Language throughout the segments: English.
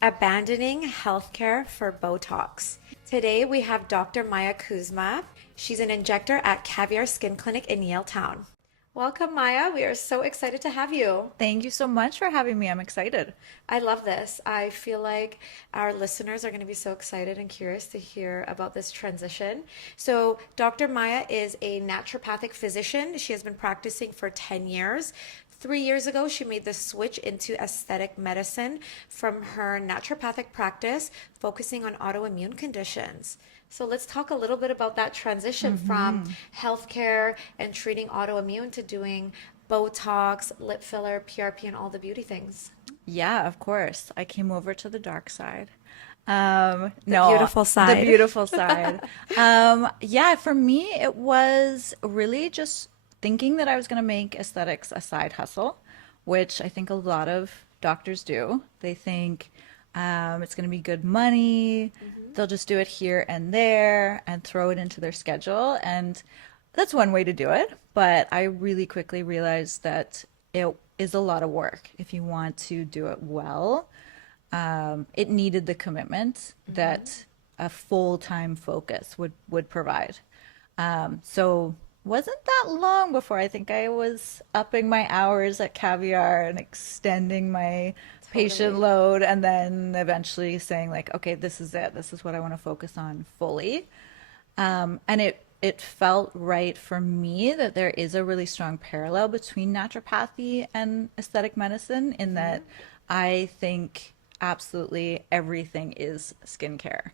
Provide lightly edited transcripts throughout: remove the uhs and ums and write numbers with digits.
Abandoning Healthcare for Botox. Today we have Dr. Maya Kuczma. She's an injector at Caviar Skin Clinic in Yaletown. Welcome, Maya. We are so excited to have you. Thank you so much for having me. I'm excited. I love this. I feel like our listeners are going to be so excited and curious to hear about this transition. So, Dr. Maya is a naturopathic physician. She has been practicing for 10 years. 3 years ago, she made the switch into aesthetic medicine from her naturopathic practice, focusing on autoimmune conditions. So let's talk a little bit about that transition from healthcare and treating autoimmune to doing Botox, lip filler, PRP, and all the beauty things. Yeah, of course. I came over to the dark side. The No, beautiful the side. beautiful side. Yeah, for me, it was really just thinking that I was going to make aesthetics a side hustle, which I think a lot of doctors do. They think it's going to be good money. They'll just do it here and there and throw it into their schedule. And that's one way to do it. But I really quickly realized that it is a lot of work if you want to do it well. It needed the commitment that a full-time focus would provide. So wasn't that long before I think I was upping my hours at Caviar and extending my patient Totally. load, and then eventually saying like, okay, this is it. This is what I want to focus on fully. And it felt right for me that there is a really strong parallel between naturopathy and aesthetic medicine in that I think absolutely everything is skincare.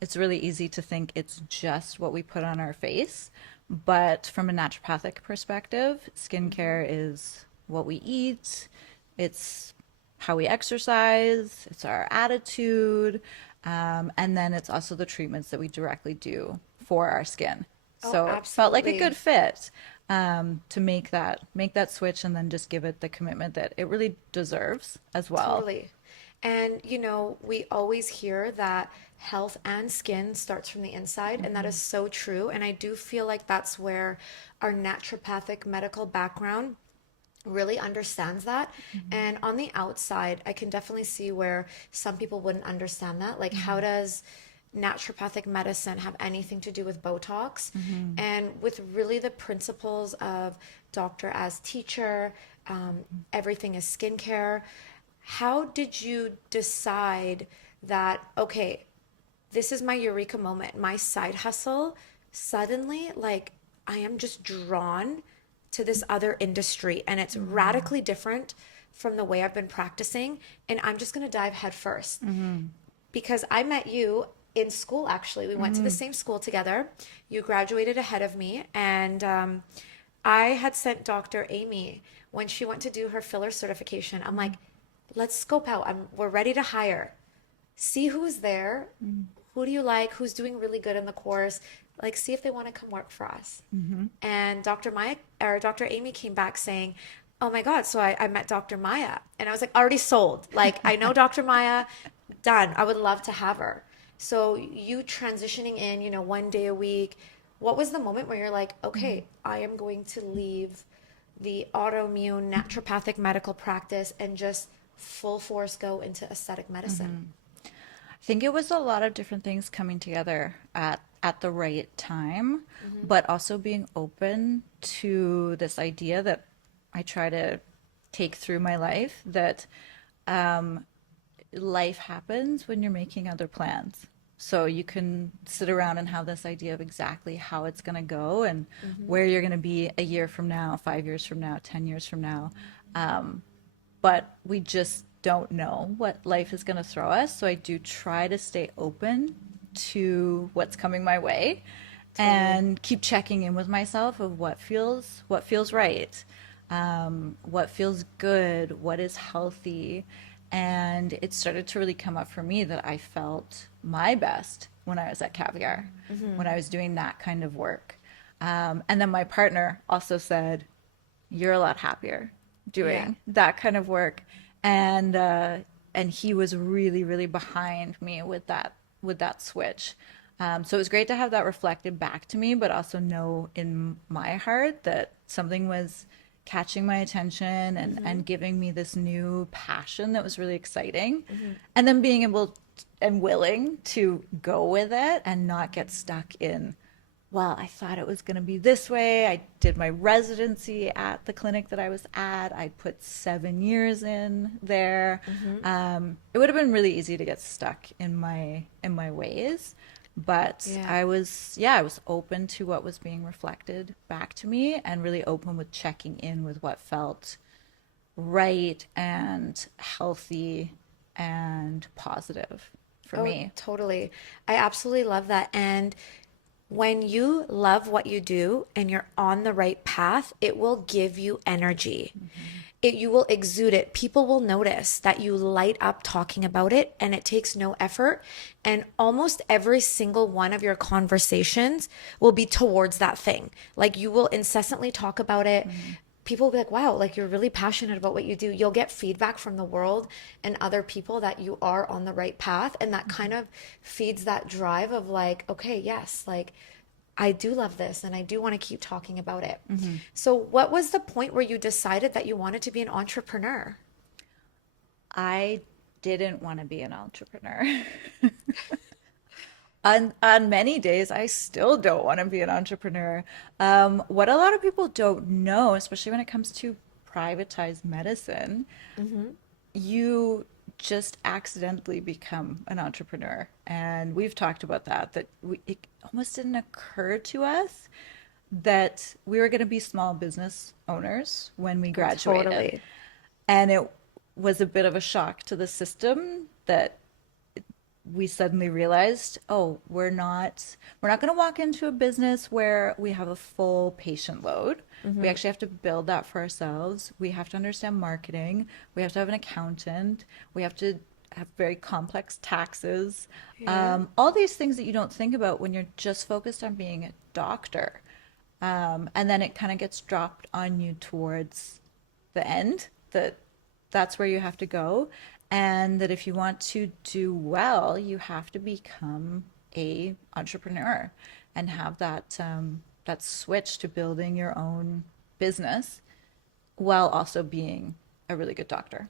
It's really easy to think it's just what we put on our face, but from a naturopathic perspective, skincare is what we eat, it's how we exercise, it's our attitude, and then it's also the treatments that we directly do for our skin. Oh, So it felt like a good absolutely. fit to make that switch and then just give it the commitment that it really deserves as well. Totally. And we always hear that health and skin starts from the inside, and that is so true. And I do feel like that's where our naturopathic medical background really understands that. And on the outside, I can definitely see where some people wouldn't understand that. Like, how does naturopathic medicine have anything to do with Botox? And with really the principles of doctor as teacher, everything is skincare. How did you decide that, okay, this is my eureka moment, my side hustle? Suddenly, like, I am just drawn to this other industry and it's radically different from the way I've been practicing. And I'm just going to dive head first because I met you in school, actually. We went to the same school together. You graduated ahead of me. And I had sent Dr. Amy when she went to do her filler certification. I'm like, let's scope out. We're ready to hire. See who's there. Who do you like? Who's doing really good in the course? Like, see if they want to come work for us. And Dr. Maya or Dr. Amy came back saying, oh my God, so I met Dr. Maya. And I was like, already sold. Like, I know Dr. Maya, done. I would love to have her. So you transitioning in, 1 day a week, what was the moment where you're like, okay, I am going to leave the autoimmune naturopathic medical practice and just full force go into aesthetic medicine? I think it was a lot of different things coming together at the right time, but also being open to this idea that I try to take through my life that life happens when you're making other plans. So you can sit around and have this idea of exactly how it's going to go and where you're going to be a year from now, 5 years from now, 10 years from now. But we just don't know what life is going to throw us. So I do try to stay open to what's coming my way Totally. and keep checking in with myself of what feels right, what feels good, what is healthy. And it started to really come up for me that I felt my best when I was at Caviar, when I was doing that kind of work. And then my partner also said, you're a lot happier Yeah. doing that kind of work. And he was really, really behind me with that switch. So it was great to have that reflected back to me, but also know in my heart that something was catching my attention and giving me this new passion that was really exciting. And then being able and willing to go with it and not get stuck in, well, I thought it was going to be this way. I did my residency at the clinic that I was at. I put 7 years in there. It would have been really easy to get stuck in my ways, but Yeah. I was open to what was being reflected back to me and really open with checking in with what felt right and healthy and positive for Oh, me. totally. I absolutely love that. And when you love what you do and you're on the right path, it will give you energy. You will exude it. People will notice that you light up talking about it and it takes no effort. And almost every single one of your conversations will be towards that thing. Like you will incessantly talk about it. People will be like, wow, like you're really passionate about what you do. You'll get feedback from the world and other people that you are on the right path. And that kind of feeds that drive of like, okay, yes, like I do love this and I do want to keep talking about it. So, what was the point where you decided that you wanted to be an entrepreneur? I didn't want to be an entrepreneur. On many days, I still don't want to be an entrepreneur. What a lot of people don't know, especially when it comes to privatized medicine, you just accidentally become an entrepreneur. And we've talked about it almost didn't occur to us that we were going to be small business owners when we Oh, graduated. totally. And it was a bit of a shock to the system that we suddenly realized, oh, we're not going to walk into a business where we have a full patient load. We actually have to build that for ourselves. We have to understand marketing. We have to have an accountant. We have to have very complex taxes. Yeah. All these things that you don't think about when you're just focused on being a doctor. And then it kind of gets dropped on you towards the end that that's where you have to go, and that if you want to do well, you have to become a entrepreneur and have that switch to building your own business while also being a really good doctor.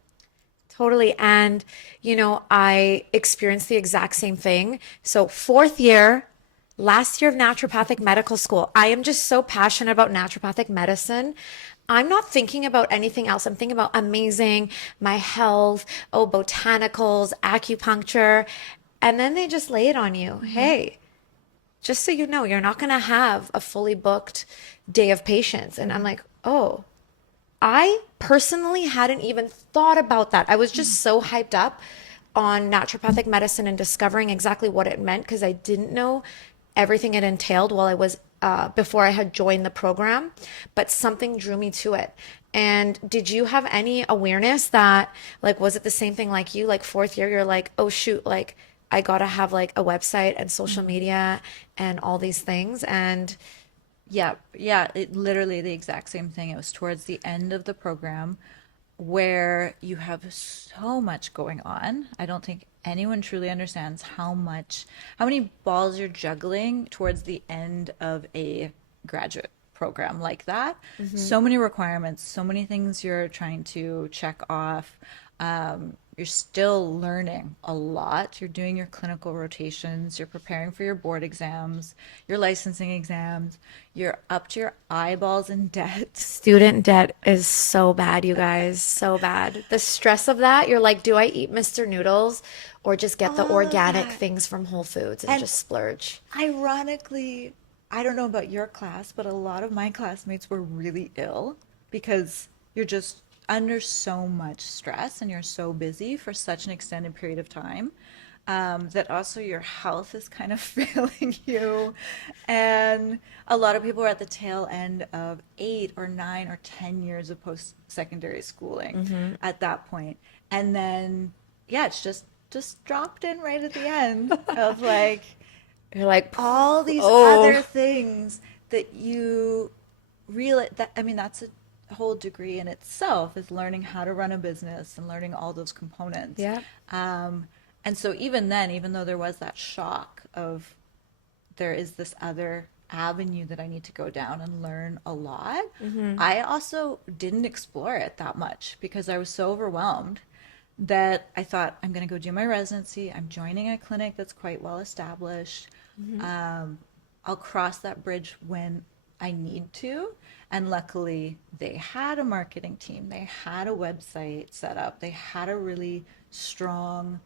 Totally. And, I experienced the exact same thing. So, fourth year, last year of naturopathic medical school, I am just so passionate about naturopathic medicine. I'm not thinking about anything else. I'm thinking about amazing, my health, oh, botanicals, acupuncture. And then they just lay it on you. Hey, just so you know, you're not going to have a fully booked day of patients. And I'm like, oh, I personally hadn't even thought about that. I was just so hyped up on naturopathic medicine and discovering exactly what it meant because I didn't know everything it entailed while I was before I had joined the program, but something drew me to it. And did you have any awareness that, like, was it the same thing like you, like fourth year, you're like, oh shoot, like I gotta have like a website and social media and all these things. And Yeah, yeah, it literally the exact same thing. It was towards the end of the program where you have so much going on. I don't think anyone truly understands how many balls you're juggling towards the end of a graduate program like that. So many requirements, so many things you're trying to check off. You're still learning a lot. You're doing your clinical rotations, you're preparing for your board exams, your licensing exams, you're up to your eyeballs in debt. student debt is so bad, you guys, so bad. The stress of that, you're like, do I eat Mr. Noodles or just get the All of organic that. things from Whole Foods and And just splurge? ironically, I don't know about your class, but a lot of my classmates were really ill because you're just under so much stress and you're so busy for such an extended period of time, that also your health is kind of failing you. And a lot of people are at the tail end of 8 or 9 or 10 years of post-secondary schooling at that point. And then, yeah, it's just dropped in right at the end of like, You're like, all these other oh, things that you realize that, I mean, that's a whole degree in itself, is learning how to run a business and learning all those components. yeah. And so even then, even though there was that shock of there is this other avenue that I need to go down and learn a lot. Mm-hmm. I also didn't explore it that much because I was so overwhelmed that I thought, I'm going to go do my residency. I'm joining a clinic that's quite well established. Mm-hmm. Um, I'll cross that bridge when I need to. And luckily, they had a marketing team, they had a website set up, they had a really strong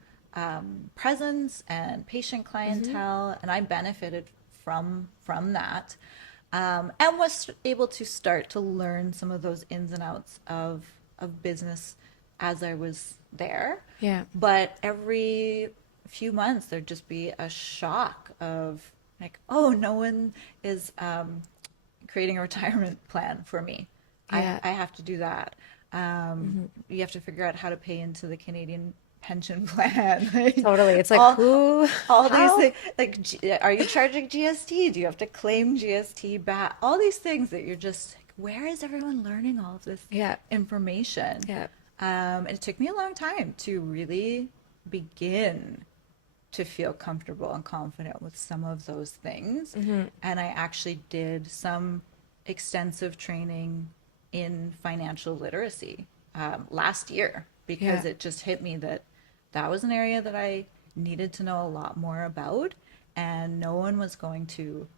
presence and patient Mm-hmm. clientele, and I benefited from that, and was able to start to learn some of those ins and outs of business as I was there. Yeah. But every few months, there'd just be a shock of like, oh, no one is creating a retirement plan for me. Yeah. I have to do that. Mm-hmm. You have to figure out how to pay into the Canadian pension plan. Like, Totally. It's like all who, all these how? things, like, are you charging GST? Do you have to claim GST back? All these things that you're just like, where is everyone learning all of this Yeah. information? Yeah. And it took me a long time to really begin to feel comfortable and confident with some of those things. Mm-hmm. And I actually did some extensive training in financial literacy last year because Yeah. it just hit me that that was an area that I needed to know a lot more about, and no one was going to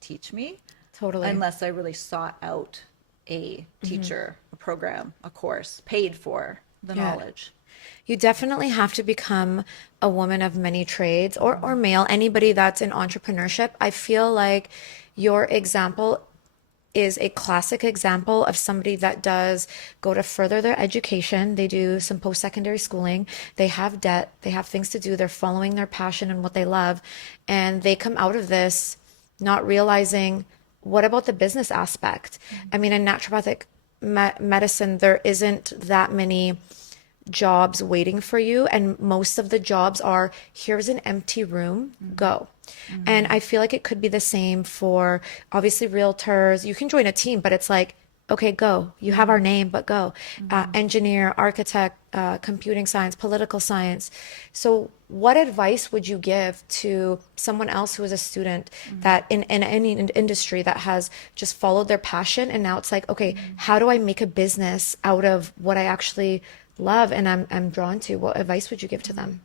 teach me Totally. unless I really sought out a Mm-hmm. teacher, a program, a course, paid for the Yeah. knowledge. You definitely have to become a woman of many trades, or male, anybody that's in entrepreneurship. I feel like your example is a classic example of somebody that does go to further their education. They do some post-secondary schooling. They have debt. They have things to do. They're following their passion and what they love. And they come out of this not realizing, what about the business aspect? I mean, in naturopathic medicine, there isn't that many jobs waiting for you, and most of the jobs are, here's an empty room, go. And I feel like it could be the same for, obviously, realtors. You can join a team, but it's like, okay, go, you have our name, but go. Engineer, architect, computing science, political science. So what advice would you give to someone else who is a student that in any industry that has just followed their passion, and now it's like, okay, how do I make a business out of what I actually love and I'm drawn to? What advice would you give to them?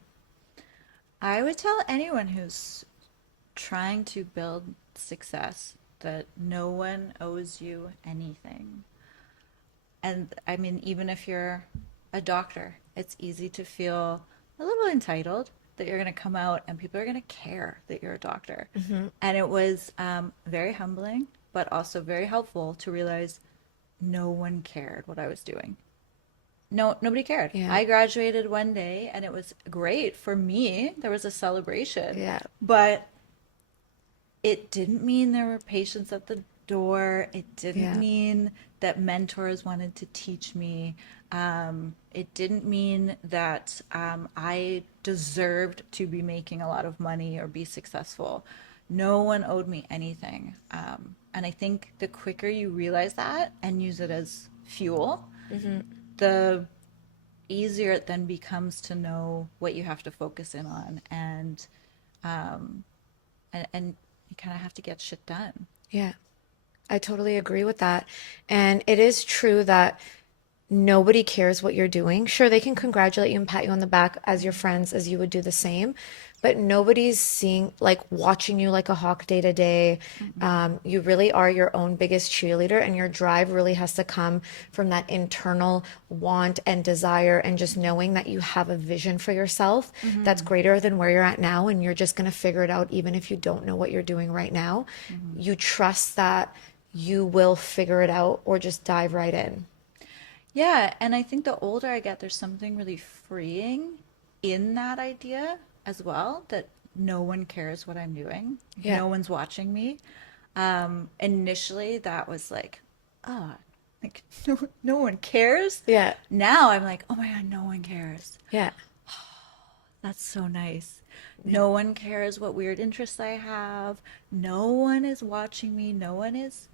I would tell anyone who's trying to build success that no one owes you anything. And I mean, even if you're a doctor, it's easy to feel a little entitled that you're going to come out and people are going to care that you're a doctor. Mm-hmm. And it was very humbling, but also very helpful to realize no one cared what I was doing. No, nobody cared. Yeah. I graduated one day and it was great for me. There was a celebration, Yeah. but it didn't mean there were patients at the door. It didn't Yeah. mean that mentors wanted to teach me. It didn't mean that I deserved to be making a lot of money or be successful. No one owed me anything. And I think the quicker you realize that and use it as fuel, Mm-hmm. the easier it then becomes to know what you have to focus in on, um, and you kind of have to get shit done. Yeah. I totally agree with that. And it is true that nobody cares what you're doing. Sure, they can congratulate you and pat you on the back as your friends, as you would do the same, but nobody's seeing, like, watching you like a hawk day to day. You really are your own biggest cheerleader, and your drive really has to come from that internal want and desire, and just knowing that you have a vision for yourself that's greater than where you're at now, and you're just going to figure it out even if you don't know what you're doing right now. You trust that you will figure it out, or just dive right in. Yeah, and I think the older I get, there's something really freeing in that idea as well, that no one cares what I'm doing. Yeah. No one's watching me. Initially, that was like, oh, like no one cares. Yeah. Now I'm like, oh my God, no one cares. Yeah. That's so nice. Yeah. No one cares what weird interests I have. No one is watching me. No one is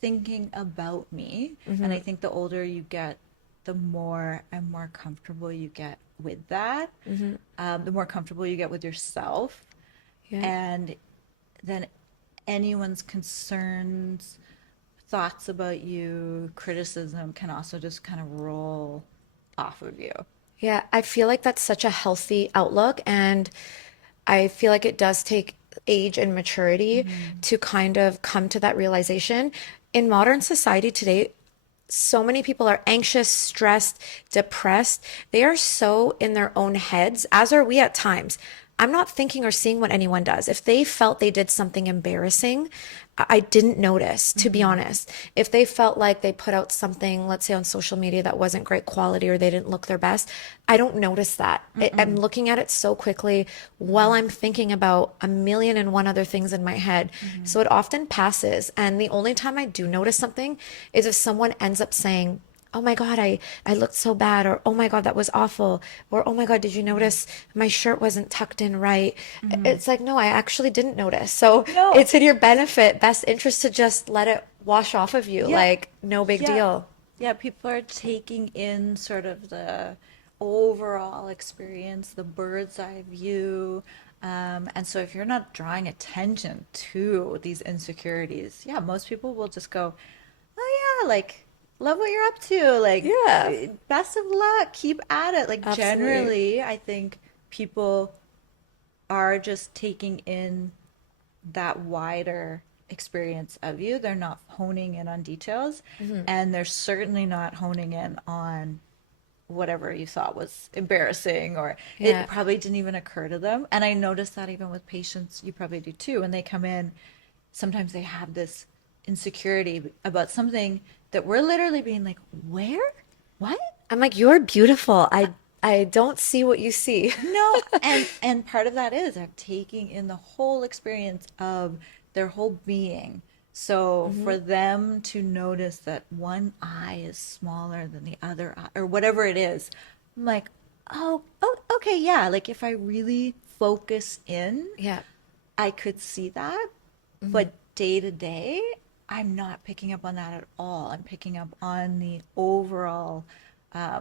thinking about me. And Mm-hmm. I think the older you get, the more and more comfortable you get with that. Mm-hmm. The more comfortable you get with yourself. Yeah. And then anyone's concerns, thoughts about you, criticism can also just kind of roll off of you. Yeah, I feel like that's such a healthy outlook, and I feel like it does take age and maturity Mm-hmm. to kind of come to that realization. In modern society today, so many people are anxious, stressed, depressed. They are so in their own heads, as are we at times. I'm not thinking or seeing what anyone does. If they felt they did something embarrassing, I didn't notice, to be Mm-hmm. honest. If they felt like they put out something, let's say on social media, that wasn't great quality or they didn't look their best, I don't notice that. I'm Mm-mm. looking at it so quickly while Mm-hmm. I'm thinking about a million and one other things in my head. Mm-hmm. So it often passes. And the only time I do notice something is if someone ends up saying, oh my God, I looked so bad, or oh my God, that was awful, or oh my God, did you notice my shirt wasn't tucked in right? Mm-hmm. It's like, no, I actually didn't notice. So No. it's in your benefit, best interest to just let it wash off of you. Yeah. Like, no big Yeah. deal. Yeah, people are taking in sort of the overall experience, the bird's eye view. And so if you're not drawing attention to these insecurities, yeah, most people will just go, oh yeah, like love what you're up to, like Yeah, best of luck, keep at it. Like absolutely. generally, I think people are just taking in that wider experience of you. They're not honing in on details, Hmm. and they're certainly not honing in on whatever you thought was embarrassing, or it Yeah. probably didn't even occur to them. And I notice that even with patients, you probably do too, when they come in, sometimes they have this insecurity about something that we're literally being like, where? What? I'm like, you're beautiful. I don't see what you see. No, and part of that is I'm taking in the whole experience of their whole being. So Hmm. for them to notice that one eye is smaller than the other eye, or whatever it is, I'm like, oh, okay, yeah. Like if I really focus in, Yeah. I could see that. Hmm. But day to day, I'm not picking up on that at all. I'm picking up on the overall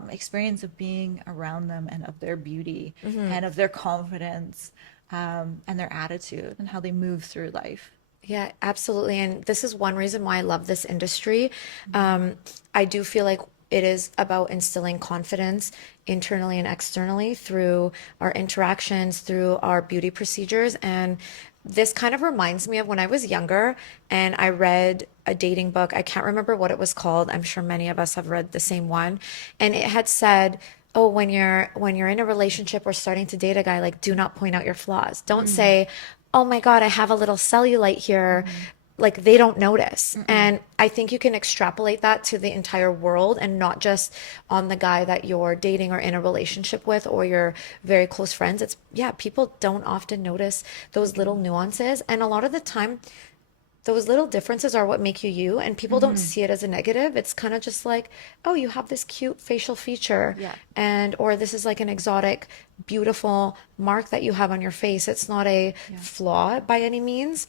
experience of being around them and of their beauty Hmm. and of their confidence, and their attitude and how they move through life. Yeah, absolutely. And this is one reason why I love this industry. Mm-hmm. Um, I do feel like it is about instilling confidence internally and externally through our interactions, through our beauty procedures. And this kind of reminds me of when I was younger and I read a dating book. I can't remember what it was called. I'm sure many of us have read the same one. And it had said, oh, when you're in a relationship or starting to date a guy, like do not point out your flaws. Don't Mm. say, oh my God, I have a little cellulite here. Mm-hmm. Like they don't notice. Mm-mm. And I think you can extrapolate that to the entire world and not just on the guy that you're dating or in a relationship with or your very close friends. It's, yeah, people don't often notice those little Mm-mm. nuances. And a lot of the time, those little differences are what make you you, and people don't Mm-hmm. see it as a negative. It's kind of just like, oh, you have this cute facial feature, Yeah. and or this is like an exotic, beautiful mark that you have on your face. It's not a Yeah. flaw by any means.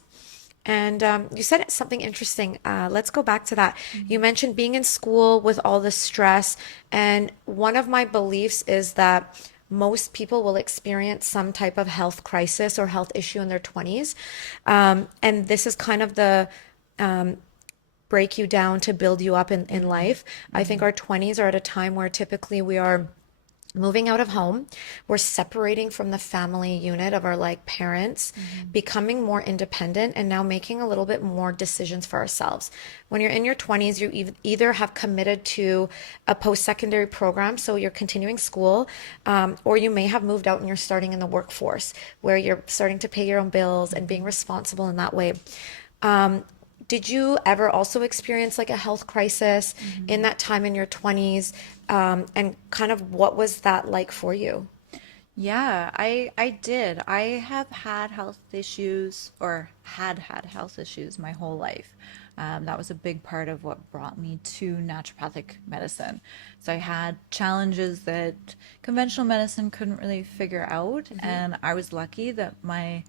And you said something interesting. Let's go back to that. You Mm-hmm. mentioned being in school with all the stress. And one of my beliefs is that most people will experience some type of health crisis or health issue in their 20s. And this is kind of the break you down to build you up in Mm-hmm. life. I think Mm-hmm. our 20s are at a time where typically we are moving out of home, we're separating from the family unit of our like parents, Mm-hmm. becoming more independent and now making a little bit more decisions for ourselves. When you're in your 20s, you either have committed to a post-secondary program, so you're continuing school, or you may have moved out and you're starting in the workforce where you're starting to pay your own bills and being Mm-hmm. responsible in that way. Um, did you ever also experience like a health crisis in Mm-hmm. that time in your 20s? And kind of what was that like for you? Yeah, I did. I have had health issues, or had health issues my whole life. That was a big part of what brought me to naturopathic medicine. So I had challenges that conventional medicine couldn't really figure out, Hmm. and I was lucky that my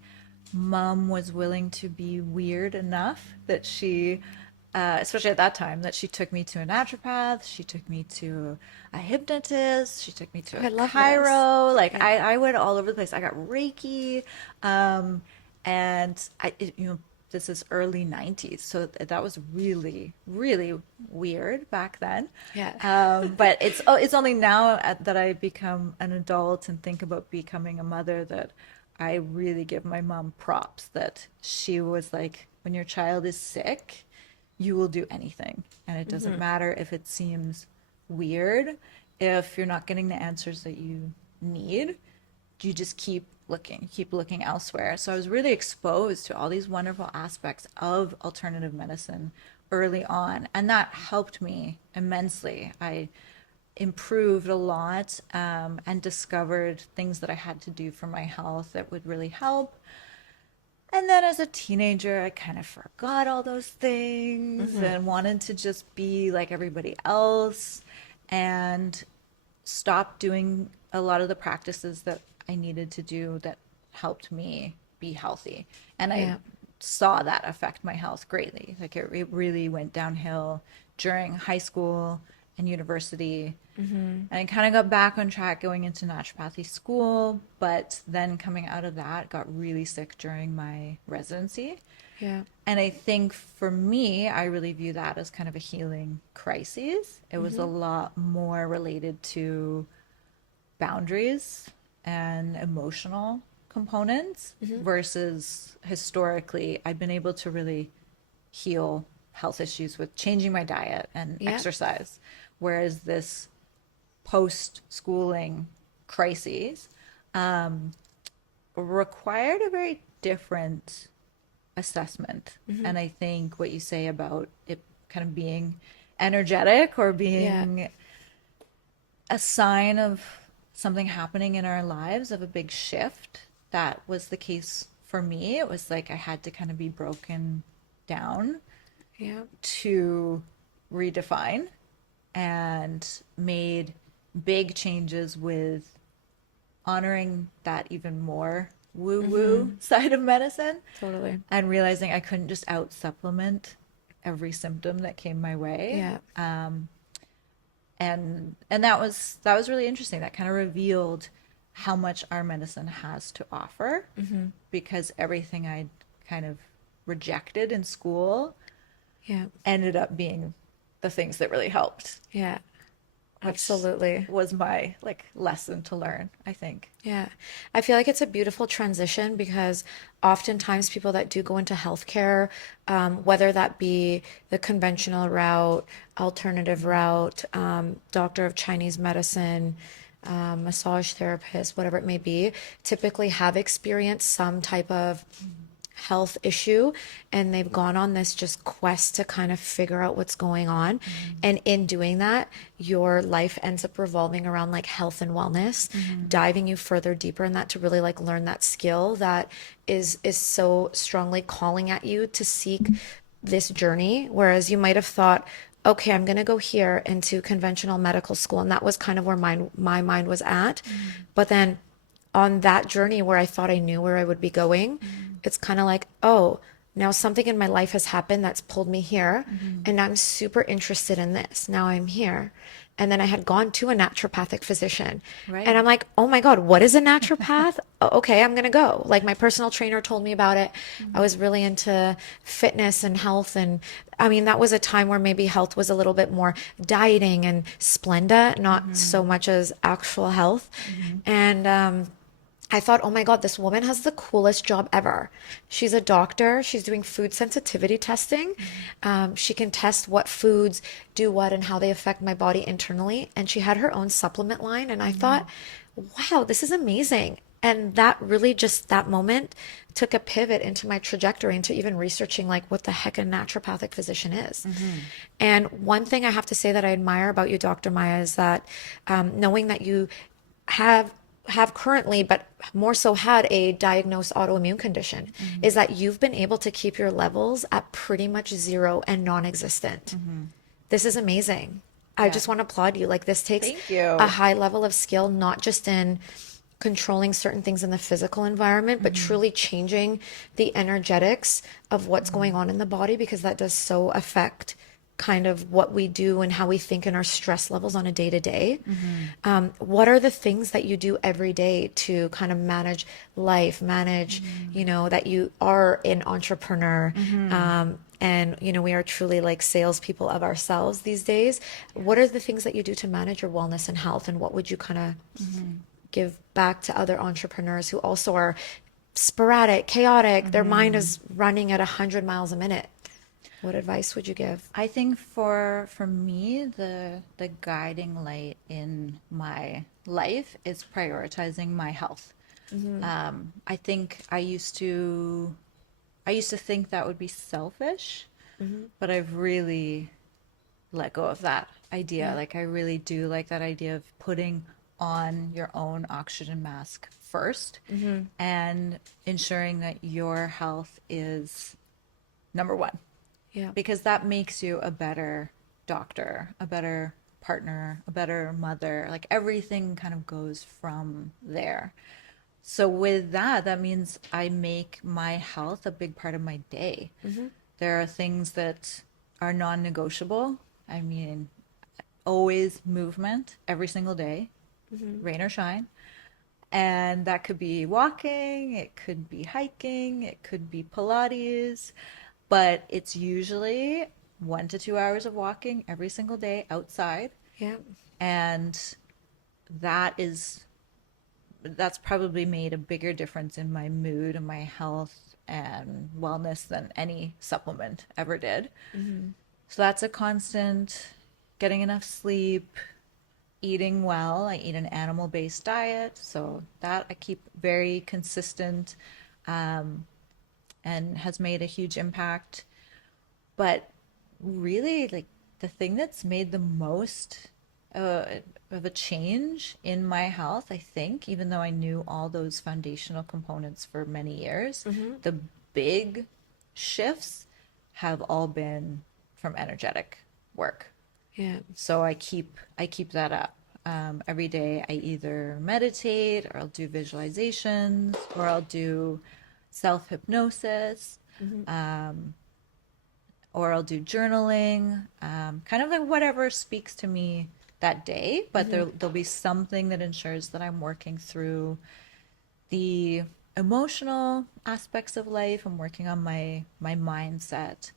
mom was willing to be weird enough that she, especially at that time, that she took me to a naturopath, she took me to a hypnotist, she took me to Oh, a I love this. chiro. Like Yeah. I went all over the place. I got Reiki, um, and this is early 90s. So that was really, really weird back then. Yeah. But it's only now that I become an adult and think about becoming a mother that I really give my mom props, that she was like, when your child is sick, you will do anything. And it doesn't matter if it seems weird, if you're not getting the answers that you need, you just keep looking elsewhere. So I was really exposed to all these wonderful aspects of alternative medicine early on, and that helped me immensely. I improved a lot, and discovered things that I had to do for my health that would really help. And then as a teenager, I kind of forgot all those things and wanted to just be like everybody else, and stopped doing a lot of the practices that I needed to do that helped me be healthy. And I Yeah. saw that affect my health greatly. Like it really went downhill during high school and university. And I kind of got back on track going into naturopathy school, but then coming out of that, got really sick during my residency. Yeah. And I think for me, I really view that as kind of a healing crisis. It was a lot more related to boundaries and emotional components versus historically, I've been able to really heal health issues with changing my diet and Yeah. exercise. Whereas this post-schooling crises required a very different assessment. And I think what you say about it kind of being energetic or Yeah. being a sign of something happening in our lives, of a big shift, that was the case for me. It was like I had to kind of be broken down Yeah. to redefine, and made big changes with honoring that even more woo woo side of medicine, Totally. and realizing I couldn't just out supplement every symptom that came my way. Yeah. And that was really interesting. That kind of revealed how much our medicine has to offer, because everything I kind of rejected in school Yeah. ended up being the things that really helped, Yeah. which Absolutely. was my like lesson to learn, I think. Yeah. I feel like it's a beautiful transition because oftentimes people that do go into healthcare, whether that be the conventional route, alternative route, doctor of Chinese medicine, massage therapist, whatever it may be, typically have experienced some type of health issue, and they've gone on this just quest to kind of figure out what's going on. And in doing that, your life ends up revolving around like health and wellness, diving you further deeper in that to really like learn that skill that is so strongly calling at you to seek this journey. Whereas you might have thought, okay, I'm going to go here into conventional medical school, and that was kind of where my mind was at. But then on that journey where I thought I knew where I would be going, it's kind of like, oh, now something in my life has happened that's pulled me here, and I'm super interested in this. Now I'm here. And then I had gone to a naturopathic physician, Right. and I'm like, oh my God, what is a naturopath? Oh, okay, I'm gonna go. Like my personal trainer told me about it. I was really into fitness and health, and I mean, that was a time where maybe health was a little bit more dieting and Splenda, not so much as actual health. And I thought, oh my God, this woman has the coolest job ever. She's a doctor. She's doing food sensitivity testing. She can test what foods do what and how they affect my body internally. And she had her own supplement line. And I thought, wow, this is amazing. And that really just that moment took a pivot into my trajectory into even researching like what the heck a naturopathic physician is. And one thing I have to say that I admire about you, Dr. Maya, is that knowing that you have currently, but more so had a diagnosed autoimmune condition, is that you've been able to keep your levels at pretty much zero and non-existent. This is amazing. I Yeah. just want to applaud you. Like this takes Thank you. a high level of skill, not just in controlling certain things in the physical environment, but truly changing the energetics of what's going on in the body, because that does so affect kind of what we do and how we think and our stress levels on a day to day. What are the things that you do every day to kind of manage life, manage, that you are an entrepreneur? And, we are truly like salespeople of ourselves these days. What are the things that you do to manage your wellness and health? And what would you kind of give back to other entrepreneurs who also are sporadic, chaotic? Their mind is running at 100 miles a minute. What advice would you give? I think for me, the guiding light in my life is prioritizing my health. I think I used to think that would be selfish, but I've really let go of that idea. Yeah. Like I really do like that idea of putting on your own oxygen mask first and ensuring that your health is number one, Yeah. because that makes you a better doctor, a better partner, a better mother. Like everything kind of goes from there. So with that, that means I make my health a big part of my day. There are things that are non-negotiable. I mean, always movement every single day, rain or shine. And that could be walking, it could be hiking, it could be Pilates, but it's usually 1 to 2 hours of walking every single day outside. Yeah. And that is that's probably made a bigger difference in my mood and my health and wellness than any supplement ever did. So that's a constant. Getting enough sleep, eating well. I eat an animal-based diet, so that I keep very consistent, and has made a huge impact. But really, like the thing that's made the most uh, of a change in my health, I think, even though I knew all those foundational components for many years, the big shifts have all been from energetic work. Yeah. So I keep that up. Every day I either meditate or I'll do visualizations or I'll do self hypnosis, or I'll do journaling, kind of like whatever speaks to me that day. But there'll be something that ensures that I'm working through the emotional aspects of life. I'm working on my mindset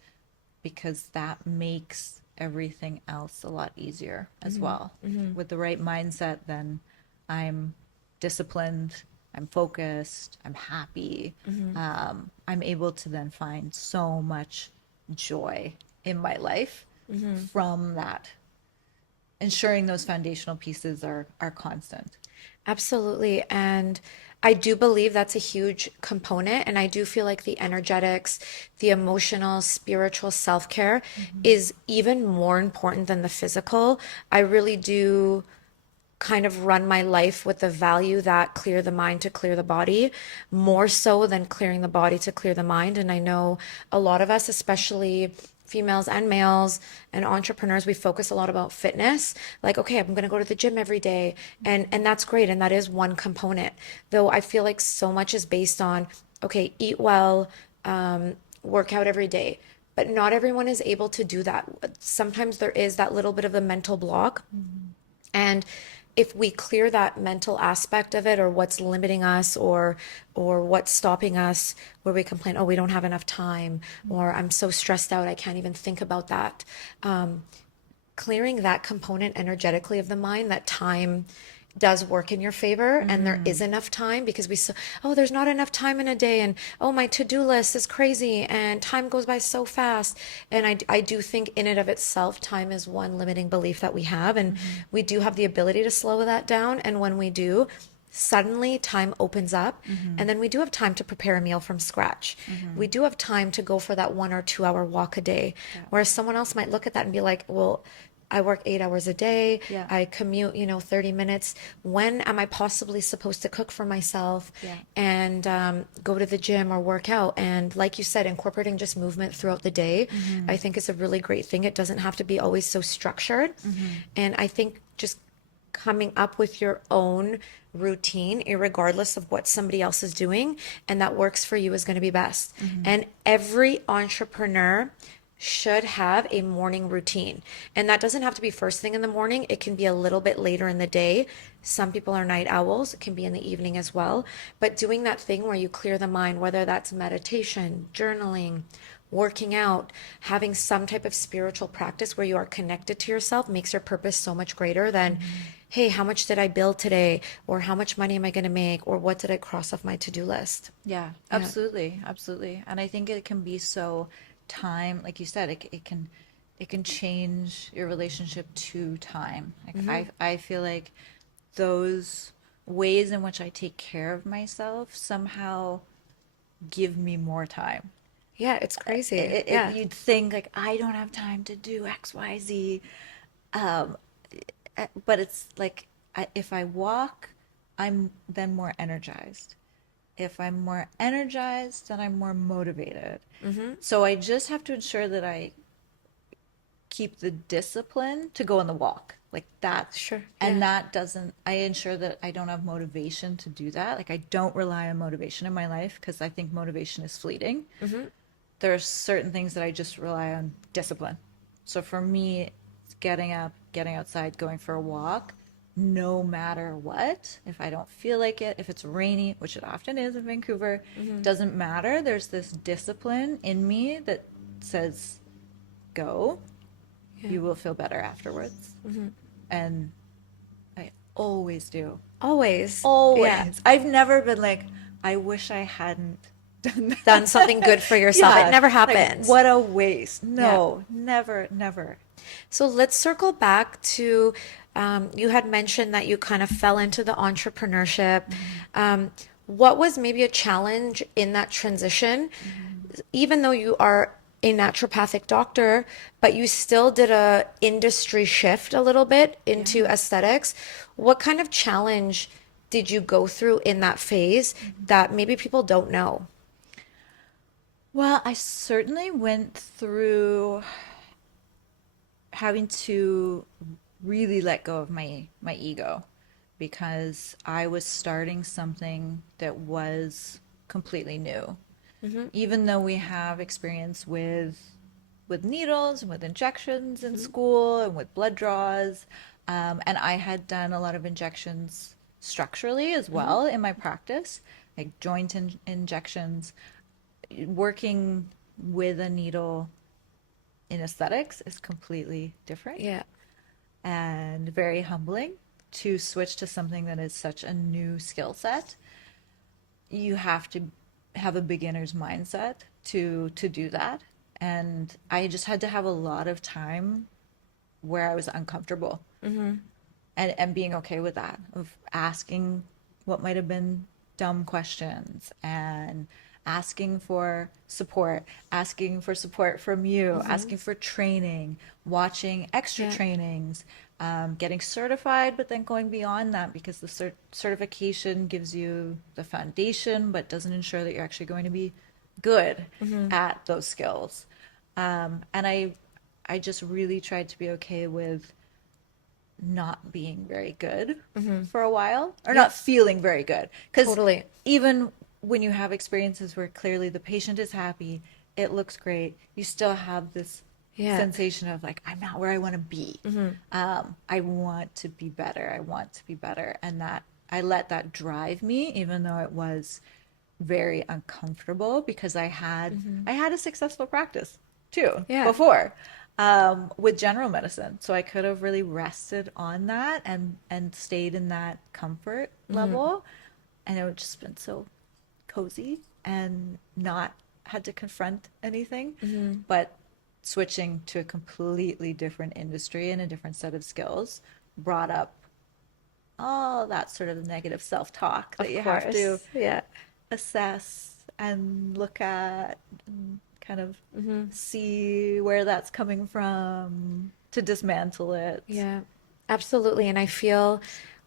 because that makes everything else a lot easier as well. With the right mindset, then I'm disciplined, I'm focused, I'm happy. I'm able to then find so much joy in my life from that, ensuring those foundational pieces are constant. Absolutely. And I do believe that's a huge component. And I do feel like the energetics, the emotional, spiritual self-care is even more important than the physical. I really do kind of run my life with the value that clear the mind to clear the body, more so than clearing the body to clear the mind. And I know a lot of us, especially females and males and entrepreneurs, we focus a lot about fitness. Like, okay, I'm going to go to the gym every day. And that's great. And that is one component. Though I feel like so much is based on, okay, eat well, work out every day. But not everyone is able to do that. Sometimes there is that little bit of a mental block. And if we clear that mental aspect of it, or what's limiting us, or what's stopping us, where we complain, oh, we don't have enough time, or I'm so stressed out, I can't even think about that. Clearing that component energetically of the mind, that time does work in your favor, and there is enough time, because oh, there's not enough time in a day, and oh, my to-do list is crazy, and time goes by so fast. And I do think in and of itself, time is one limiting belief that we have, and we do have the ability to slow that down. And when we do, suddenly time opens up, and then we do have time to prepare a meal from scratch. We do have time to go for that 1 or 2 hour walk a day. Yeah. Whereas someone else might look at that and be like, well, I work 8 hours a day. Yeah. I commute, 30 minutes. When am I possibly supposed to cook for myself Yeah. and go to the gym or work out? And like you said, incorporating just movement throughout the day, I think is a really great thing. It doesn't have to be always so structured. And I think just coming up with your own routine, irregardless of what somebody else is doing, and that works for you, is going to be best. And every entrepreneur should have a morning routine. And that doesn't have to be first thing in the morning, it can be a little bit later in the day. Some people are night owls, it can be in the evening as well. But doing that thing where you clear the mind, whether that's meditation, journaling, working out, having some type of spiritual practice where you are connected to yourself makes your purpose so much greater than, Mhm. hey, how much did I build today? Or how much money am I going to make? Or what did I cross off my to-do list? Yeah, Yeah. absolutely, absolutely. And I think it can be so time, like you said, it can change your relationship to time. Like Hmm. I feel like those ways in which I take care of myself somehow give me more time. Yeah, it's crazy. Yeah. You'd think like I don't have time to do X, Y, Z, um, but it's like if I walk, I'm then more energized. If I'm more energized, then I'm more motivated. Hmm. So I just have to ensure that I keep the discipline to go on the walk. Like that. Sure. And Yeah. that doesn't, I ensure that I don't have motivation to do that. Like I don't rely on motivation in my life because I think motivation is fleeting. Hmm. There are certain things that I just rely on discipline. So for me, it's getting up, getting outside, going for a walk, no matter what. If I don't feel like it, if it's rainy, which it often is in Vancouver, Hmm. doesn't matter. There's this discipline in me that says, go, Yeah. you will feel better afterwards. Hmm. And I always do. Always. Yeah. Always. I've never been like, I wish I hadn't done Done that. something good for yourself. It Yeah, never like happens. what a waste. Yeah. No, never, never. So let's circle back to you had mentioned that you kind of fell into the entrepreneurship. Mhm. Um, what was maybe a challenge in that transition, Mhm. even though you are a naturopathic doctor, but you still did a industry shift a little bit into Yeah. aesthetics. What kind of challenge did you go through in that phase Mhm. that maybe people don't know? Well, I certainly went through having to really let go of my ego because I was starting something that was completely new. Hmm. Even though we have experience with needles and with injections in Hmm. school and with blood draws, and I had done a lot of injections structurally as Hmm. well in my practice, like injections. Working with a needle in aesthetics is completely different Yeah. and very humbling to switch to something that is such a new skill set. You have to have a beginner's mindset to do that. And I just had to have a lot of time where I was uncomfortable Hmm. and being okay with that, of asking what might have been dumb questions and asking for support from you, Hmm. asking for training, watching extra Yeah. trainings, getting certified, but then going beyond that because the certification gives you the foundation, but doesn't ensure that you're actually going to be good Hmm. at those skills. And I just really tried to be okay with not being very good Hmm. for a while or Yep. not feeling very good. Because Totally. even when you have experiences where clearly the patient is happy, it looks great, you still have this Yeah. sensation of like, I'm not where I want to be. Hmm. I want to be better. I want to be better. And that I let that drive me, even though it was very uncomfortable because Hmm. I had a successful practice too Yeah. before with general medicine. So I could have really rested on that and stayed in that comfort Hmm. level, and it would just been so cozy and not had to confront anything. Hmm. But switching to a completely different industry and a different set of skills brought up all that sort of negative self-talk that Of you have to course. Yeah. assess and look at and kind of Hmm. see where that's coming from to dismantle it. Yeah. Absolutely. And I feel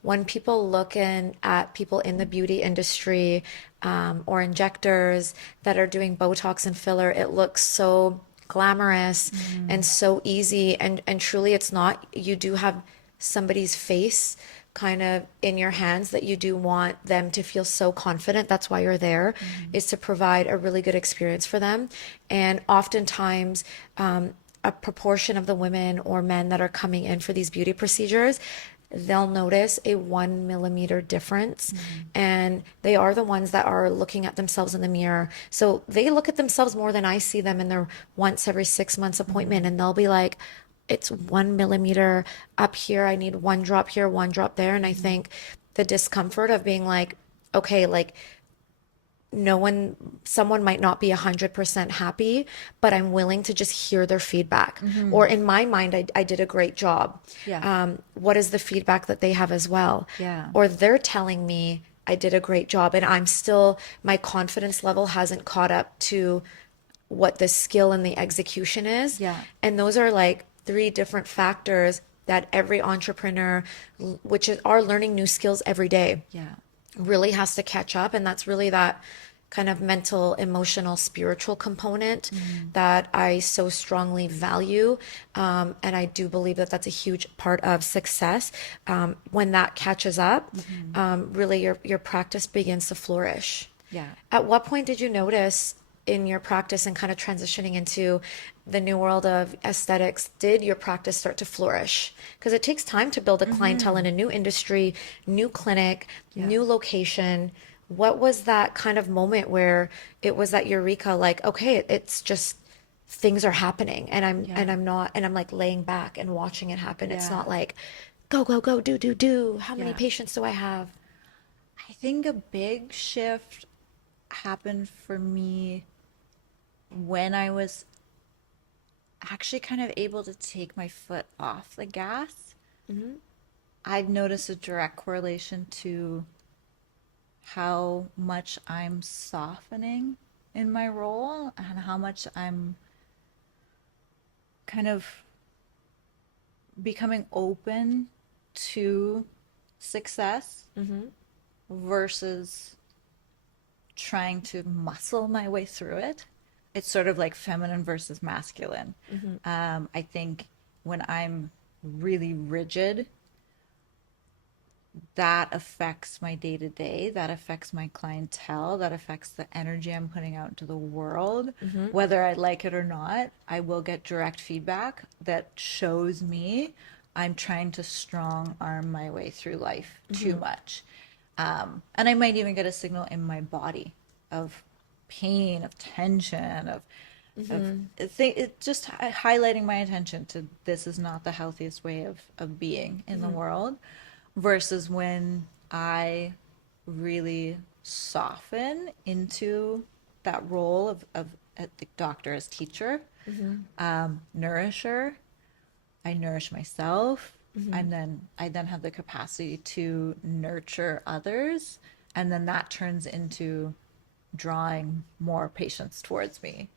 when people look in at people in the beauty industry, or injectors that are doing Botox and filler, it looks so glamorous and Mm, so easy. And truly it's not. You do have somebody's face kind of in your hands, that you do want them to feel so confident. That's why you're there, is to provide a really good experience for them. And oftentimes, a proportion of the women or men that are coming in for these beauty procedures, they'll notice a 1 millimeter difference. And they are the ones that are looking at themselves in the mirror. So they look at themselves more than I see them in their once every 6 months appointment. And they'll be like, it's 1 millimeter up here. I need one drop here, one drop there. And I think the discomfort of being like, okay, like, no one, someone might not be 100% happy, but I'm willing to just hear their feedback. Or in my mind, I did a great job. Yeah. What is the feedback that they have as well? Yeah. Or they're telling me I did a great job, and I'm still, my confidence level hasn't caught up to what the skill and the execution is. Yeah. And those are like three different factors that every entrepreneur, which are learning new skills every day, Yeah. really has to catch up. And that's really that kind of mental, emotional, spiritual component that I so strongly value. And I do believe that that's a huge part of success. When that catches up, really your practice begins to flourish. Yeah. At what point did you notice in your practice and kind of transitioning into the new world of aesthetics, did your practice start to flourish? Because it takes time to build a clientele in a new industry, new clinic, Yeah. new location. What was that kind of moment where it was that eureka, like, okay, it's just things are happening, and Yeah. I'm like laying back and watching it happen. It's Yeah. not like go, go, go, do. How many Yeah. patients do I have? I think a big shift happened for me when I was actually kind of able to take my foot off the gas. I've noticed a direct correlation to how much I'm softening in my role and how much I'm kind of becoming open to success versus trying to muscle my way through it. It's sort of like feminine versus masculine. I think when I'm really rigid, that affects my day to day, that affects my clientele, that affects the energy I'm putting out into the world. Whether I like it or not, I will get direct feedback that shows me I'm trying to strong arm my way through life too much. And I might even get a signal in my body of pain, of tension, it just highlighting my attention to this is not the healthiest way of being in the world, versus when I really soften into that role of the doctor as teacher, nourisher. I nourish myself, and then I then have the capacity to nurture others, and then that turns into drawing more patients towards me,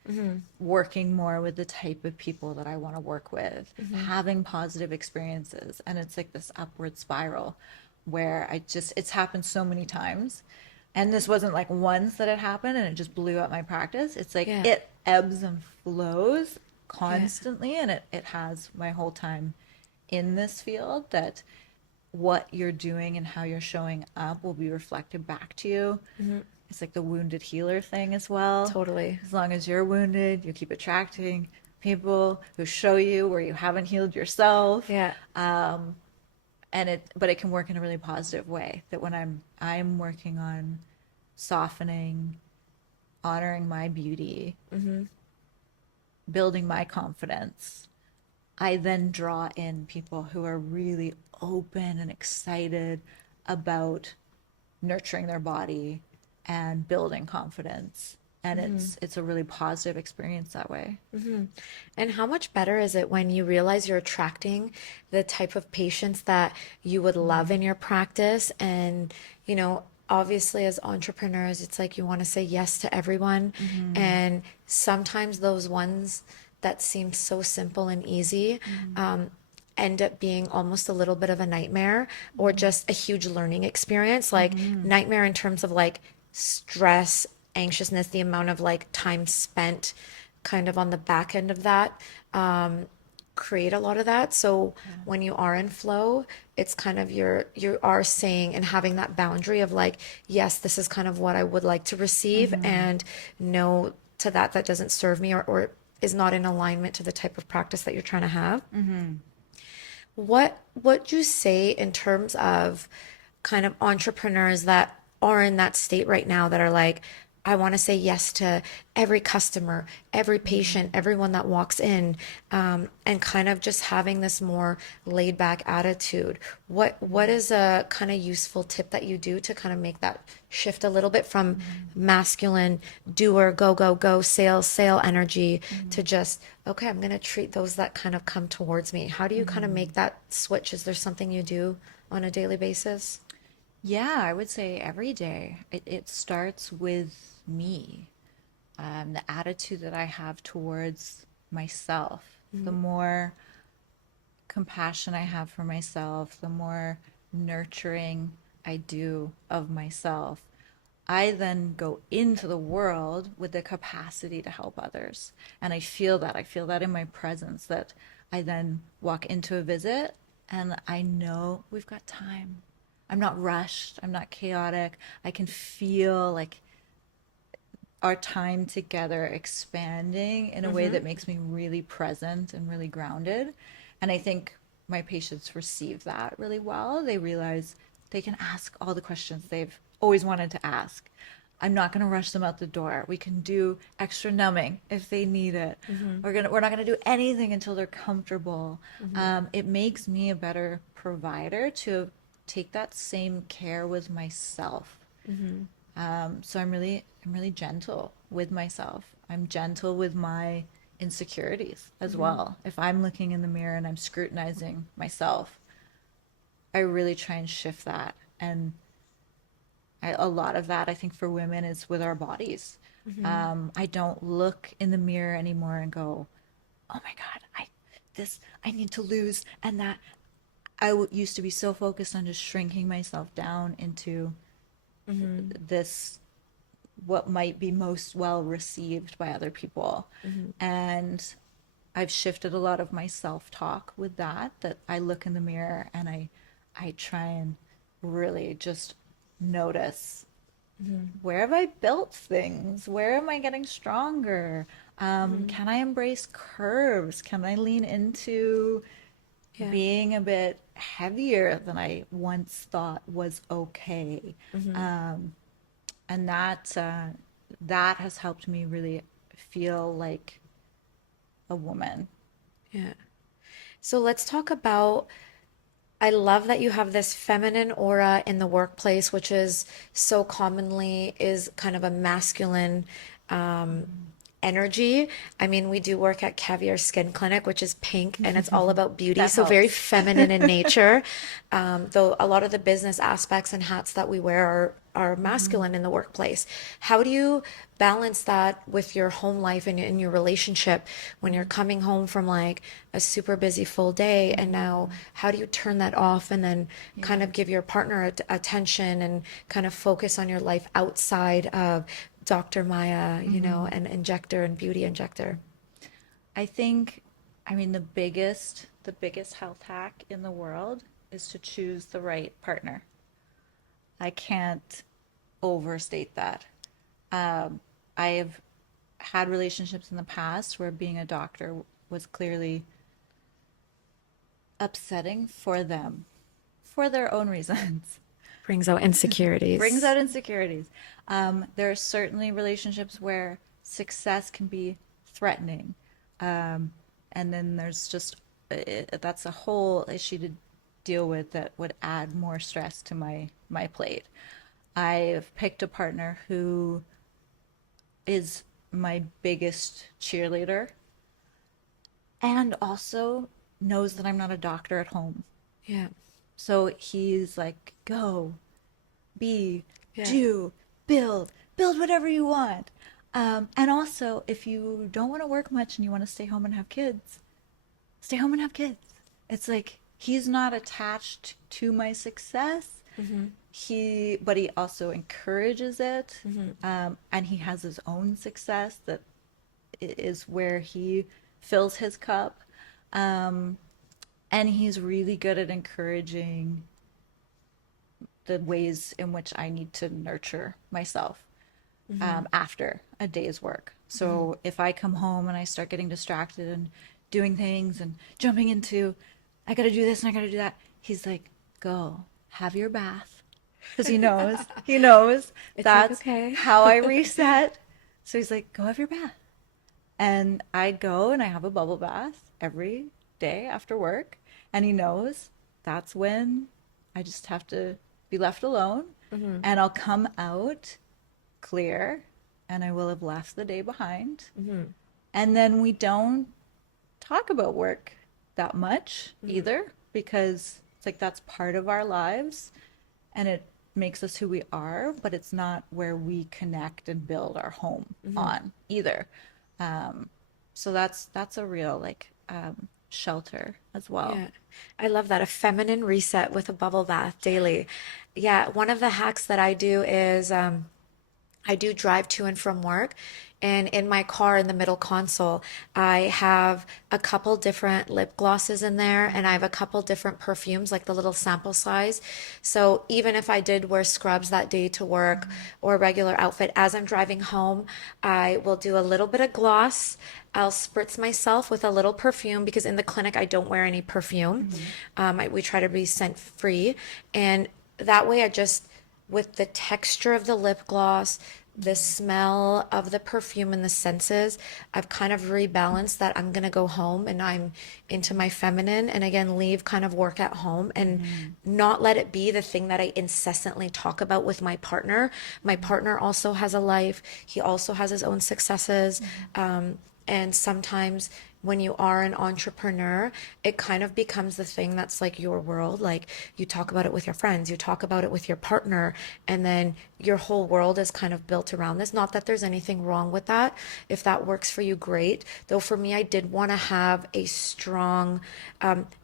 working more with the type of people that I want to work with, having positive experiences. And it's like this upward spiral where it's happened so many times. And this wasn't like once that it happened and it just blew up my practice. It's like Yeah. it ebbs and flows Yeah. constantly. And it has my whole time in this field that what you're doing and how you're showing up will be reflected back to you. It's like the wounded healer thing as well. Totally. As long as you're wounded, you keep attracting people who show you where you haven't healed yourself. Yeah. But it can work in a really positive way. That when I'm working on softening, honoring my beauty, building my confidence, I then draw in people who are really open and excited about nurturing their body and building confidence. And it's a really positive experience that way. And how much better is it when you realize you're attracting the type of patients that you would love in your practice? And, obviously as entrepreneurs, it's like you want to say yes to everyone. And sometimes those ones that seem so simple and easy, end up being almost a little bit of a nightmare or just a huge learning experience. Like nightmare in terms of like stress, anxiousness, the amount of like time spent kind of on the back end of that. create a lot of that. So Yeah. when you are in flow, it's kind of you are saying and having that boundary of like, yes, this is kind of what I would like to receive, Mm-hmm. and no to that that doesn't serve me, or is not in alignment to the type of practice that you're trying to have. Mm-hmm. What would you say in terms of kind of entrepreneurs that are in that state right now that are like, I want to say yes to every customer, every patient, Mm-hmm. everyone that walks in, and kind of just having this more laid back attitude. What is a kind of useful tip that you do to kind of make that shift a little bit from Mm-hmm. masculine doer, go, go, go, sale energy Mm-hmm. to just, okay, I'm going to treat those that kind of come towards me. How do you kind of Mm-hmm. make that switch? Is there something you do on a daily basis? Yeah, I would say every day. It starts with me, the attitude that I have towards myself. The Mm-hmm. more compassion I have for myself, the more nurturing I do of myself, I then go into the world with the capacity to help others. And I feel that. I feel that in my presence, that I then walk into a visit and I know we've got time. I'm not rushed. I'm not chaotic. I can feel like our time together expanding in a way Mm-hmm. that makes me really present and really grounded. And I think my patients receive that really well. They realize they can ask all the questions they've always wanted to ask. I'm not going to rush them out the door. We can do extra numbing if they need it. Mm-hmm. We're not going to do anything until they're comfortable. Mm-hmm. It makes me a better provider to take that same care with myself. Mm-hmm. So I'm really gentle with myself. I'm gentle with my insecurities as Mm-hmm. well. If I'm looking in the mirror and I'm scrutinizing myself, I really try and shift that. And a lot of that, I think, for women is with our bodies. Mm-hmm. I don't look in the mirror anymore and go, "Oh my God, I need to lose," and that used to be so focused on just shrinking myself down into Mm-hmm. this what might be most well received by other people. Mm-hmm. And I've shifted a lot of my self-talk with that I look in the mirror and I try and really just notice, Mm-hmm. where have I built things? Where am I getting stronger? Mm-hmm. Can I embrace curves? Can I lean into Yeah. being a bit heavier than I once thought was okay? Mm-hmm. Um, and that has helped me really feel like a woman. Yeah. So let's talk about, I love that you have this feminine aura in the workplace, which is so commonly is kind of a masculine um, energy. I mean, we do work at Caviar Skin Clinic, which is pink and it's all about beauty. That So very helps. feminine in nature. Though a lot of the business aspects and hats that we wear are Mhm. masculine in the workplace. How do you balance that with your home life and in your relationship when you're coming home from like a super busy full day, and now Mhm. how do you turn that off and then kind Yeah. of give your partner attention and kind of focus on your life outside of Dr. Maya, Mhm. and injector and beauty injector? I think, I mean, the biggest health hack in the world is to choose the right partner. I can't overstate that. I have had relationships in the past where being a doctor was clearly upsetting for them for their own reasons. Brings out Brings insecurities. out insecurities. There are certainly relationships where success can be threatening. Um, and then there's just, that's a whole issue to deal with that would add more stress to my plate. I've picked a partner who is my biggest cheerleader and also knows that I'm not a doctor at home. Yeah. So he's like, go, be, Yeah. do, build whatever you want. And also, if you don't want to work much and you want to stay home and have kids, stay home and have kids. It's like he's not attached to my success. Mm-hmm. But he also encourages it, Mm-hmm. and he has his own success that is where he fills his cup. Um, and he's really good at encouraging the ways in which I need to nurture myself Mm-hmm. after a day's work. Mm-hmm. So if I come home and I start getting distracted and doing things and jumping into, I got to do this and I got to do that, he's like, go have your bath. Because he knows It's like, that's okay. how I reset. So he's like, go have your bath. And I go and I have a bubble bath every day after work. And he knows that's when I just have to be left alone. Mm-hmm. And I'll come out clear and I will have left the day behind. Mm-hmm. And then we don't talk about work that much Mm-hmm. either because it's like that's part of our lives and it makes us who we are, but it's not where we connect and build our home Mm-hmm. on either. Um, so that's a real shelter as well. Yeah, I love that. A feminine reset with a bubble bath daily. Yeah, one of the hacks that I do is I do drive to and from work, and in my car in the middle console, I have a couple different lip glosses in there, and I have a couple different perfumes, like the little sample size. So even if I did wear scrubs that day to work or a regular outfit, as I'm driving home, I will do a little bit of gloss. I'll spritz myself with a little perfume because in the clinic I don't wear any perfume. Mm-hmm. We try to be scent free, and that way I just with the texture of the lip gloss, the smell of the perfume and the senses, I've kind of rebalanced that I'm gonna go home and I'm into my feminine and again leave kind of work at home and Mm-hmm. not let it be the thing that I incessantly talk about with my partner. My partner also has a life, he also has his own successes. And sometimes when you are an entrepreneur, it kind of becomes the thing that's like your world. Like you talk about it with your friends, you talk about it with your partner, and then your whole world is kind of built around this. Not that there's anything wrong with that. If that works for you, great. Though for me, I did want to have a strong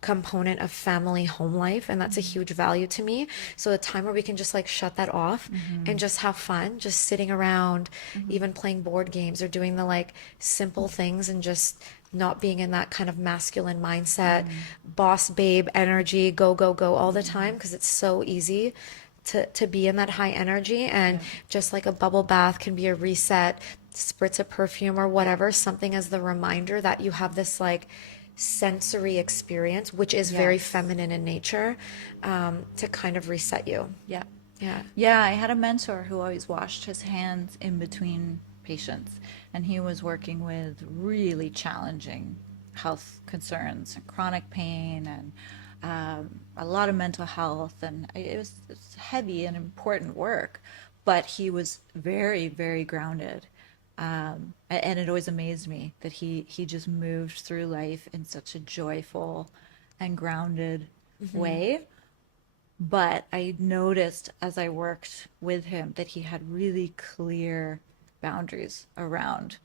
component of family home life, and that's a huge value to me. So a time where we can just like shut that off and Mm-hmm. just have fun, just sitting around, Mm-hmm. even playing board games or doing the like simple things and just not being in that kind of masculine mindset, Mm-hmm. boss babe energy, go, go, go all the time, Mm-hmm. because it's so easy to be in that high energy. And Yeah. just like a bubble bath can be a reset, spritz of perfume or whatever, something as the reminder that you have this like sensory experience, which is very Yes. feminine in nature, to kind of reset you. Yeah. Yeah. Yeah, I had a mentor who always washed his hands in between patients, and he was working with really challenging health concerns and chronic pain and a lot of mental health, and it was heavy and important work, but he was very, very grounded. And it always amazed me that he just moved through life in such a joyful and grounded Hmm. way. But I noticed as I worked with him that he had really clear boundaries around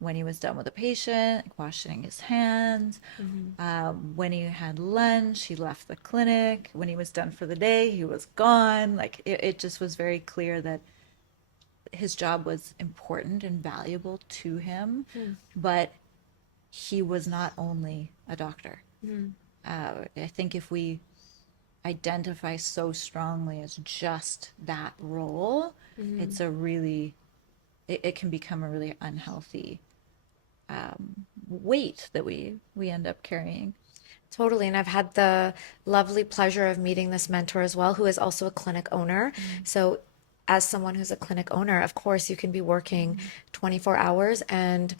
when he was done with a patient, like washing his hands. Hmm. When he had lunch, he left the clinic. When he was done for the day, he was gone. Like it just was very clear that his job was important and valuable to him, but he was not only a doctor. Hmm. I think if we identify so strongly as just that role, Hmm. it's a really, it can become a really unhealthy weight that we end up carrying. Totally. And I've had the lovely pleasure of meeting this mentor as well, who is also a clinic owner. Mm-hmm. So, as someone who's a clinic owner, of course, you can be working Mm-hmm. 24 hours. And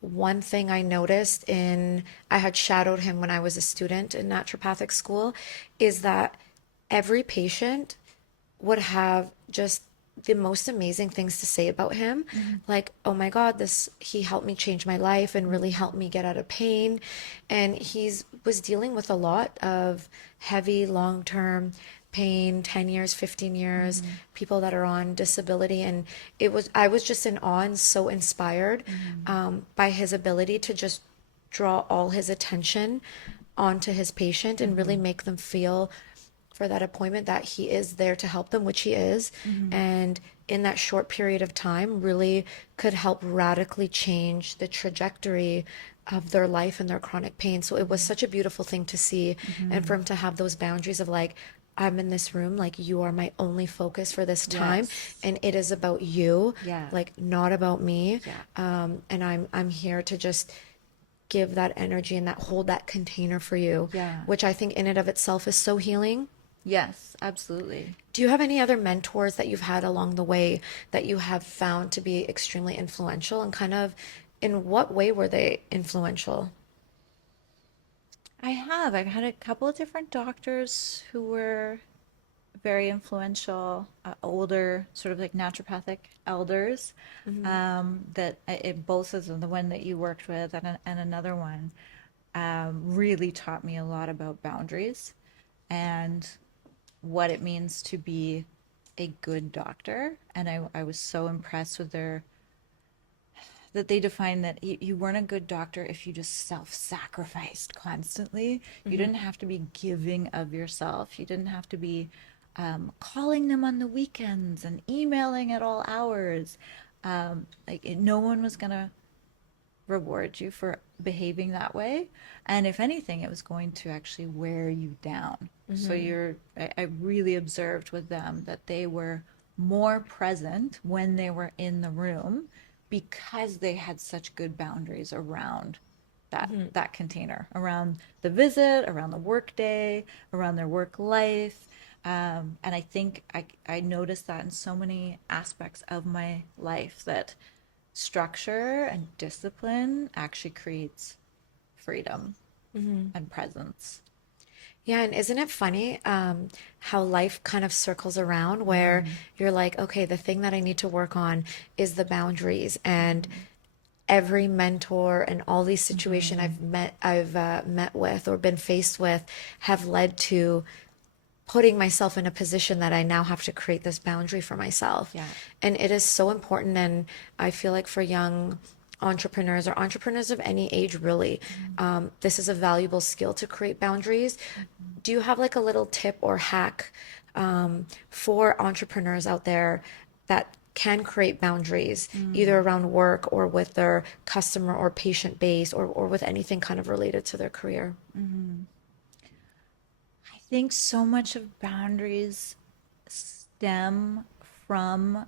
one thing I noticed I had shadowed him when I was a student in naturopathic school, is that every patient would have just the most amazing things to say about him. Mm-hmm. Like, oh my God, this he helped me change my life and really helped me get out of pain. And he's was dealing with a lot of heavy long-term pain, 10 years, 15 years, Mm-hmm. people that are on disability. And I was just in awe and so inspired Mm-hmm. by his ability to just draw all his attention onto his patient and really Mm-hmm. make them feel for that appointment, that he is there to help them, which he is. Mm-hmm. And in that short period of time, really could help radically change the trajectory of their life and their chronic pain. So it was such a beautiful thing to see. And Mm-hmm. for him to have those boundaries of like, I'm in this room, like you are my only focus for this time, Yes. and it is about you, Yeah. like not about me. Yeah. And I'm here to just give that energy and that hold that container for you, Yeah. which I think in and of itself is so healing. Yes, absolutely. Do you have any other mentors that you've had along the way that you have found to be extremely influential, and kind of in what way were they influential? I have. I've had a couple of different doctors who were very influential, older, sort of like naturopathic elders. Hmm. That both of them, the one that you worked with and another one, really taught me a lot about boundaries and what it means to be a good doctor. And I was so impressed with that they defined that you weren't a good doctor if you just self-sacrificed constantly. You Hmm. didn't have to be giving of yourself. You didn't have to be calling them on the weekends and emailing at all hours. No one was gonna reward you for behaving that way. And if anything, it was going to actually wear you down. So Hmm. I really observed with them that they were more present when they were in the room because they had such good boundaries around Hmm. that container, around the visit, around the work day, around their work life. And I think I noticed that in so many aspects of my life that structure and discipline actually creates freedom Hmm. and presence. Yeah, and isn't it funny how life kind of circles around where Mm-hmm. you're like, okay, the thing that I need to work on is the boundaries, and Mm-hmm. every mentor and all these situations Mm-hmm. I've met with or been faced with have led to putting myself in a position that I now have to create this boundary for myself. Yeah. And it is so important. And I feel like for young entrepreneurs or entrepreneurs of any age, really, Mm-hmm. this is a valuable skill to create boundaries. Do you have like a little tip or hack for entrepreneurs out there that can create boundaries either Mm-hmm. around work or with their customer or patient base, or with anything kind of related to their career? Mm-hmm. I think so much of boundaries stem from